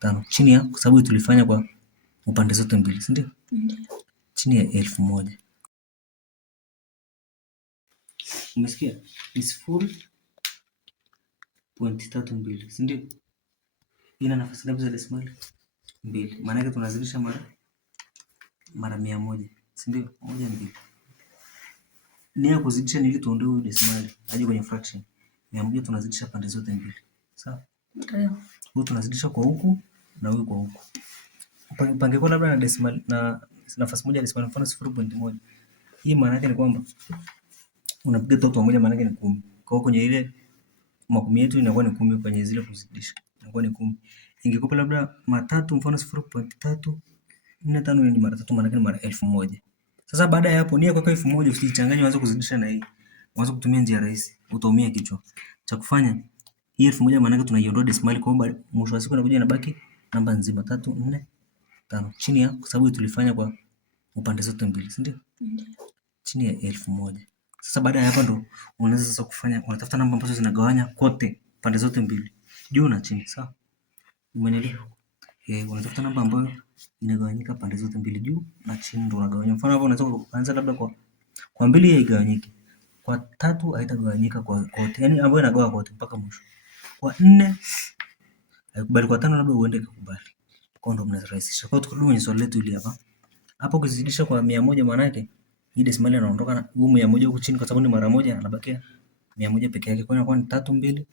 5 chini ya, kwa sababu tulifanya kwa upande zote mbili, si ndio? Chini ya 1000. Umesikia? Ni 0.32, si ndio? Ina nafasi ngapi za desimali? 2. Maana yake tunazidisha mara 100, si ndio? 1 2. Nia ya kuzidisha ni ili tuondoe huyu desimali aje kwenye fraction. 100 tunazidisha pande zote mbili. Sawa? Ndio. Huyu tunazidisha kwa huku na huyu kwa huku. Pangekuwa labda na desimali na nafasi moja desimali, mfano 0.1. Hii maana yake ni kwamba unapiga toto moja, maana yake ni 10. Kwa hiyo kwenye ile makumi yetu inakuwa ni 10, kwenye zile kuzidisha inakuwa ni 10. Ingekuwa labda matatu, mfano 0.345 ni mara 3, maana yake ni mara 1000. Sasa baada ya hapo, nia kwa 1000 usichanganye, uanze kuzidisha na hii. Uanze kutumia njia rahisi, utaumia kichwa. Cha kufanya, hii 1000 maana yake tunaiondoa desimali, kwa sababu mwisho wa siku inakuja inabaki namba nzima 3 4 5 chini ya, kwa sababu tulifanya kwa upande zote mbili, si ndio? Chini ya 1000. Sasa baada ya hapo ndo unaweza sasa kufanya, unatafuta namba ambazo zinagawanya kote pande zote mbili, juu na chini. Sawa? Umeelewa? Unatafuta namba ambayo inagawanyika pande zote mbili, juu na chini ndo unagawanya. Mfano hapo unaweza kuanza labda kwa 2 haigawanyiki, kwa 3 haitagawanyika kwa kote, yani ambayo inagawa kote mpaka mwisho. Kwa 4 haikubali, kwa 5 labda uende kukubali. Kwa ndo mnarahisisha. Kwa hiyo tukirudi kwenye swali letu hili hapa. Hapo ukizidisha kwa 100 maana yake hii desimali inaondoka na huu 100 huku chini, kwa sababu ni mara moja, anabakia 100 peke yake. Kwa hiyo inakuwa ni 3 2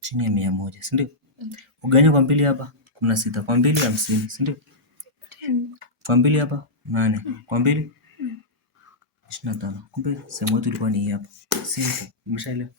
chini ya 100, si ndio? Ugawanya kwa 2 hapa 16, kwa 2 50, si ndio? Kwa 2 hapa 8, kwa 2 25. Kumbe sehemu yetu ilikuwa ni hii hapa. Simple. Umeshaelewa?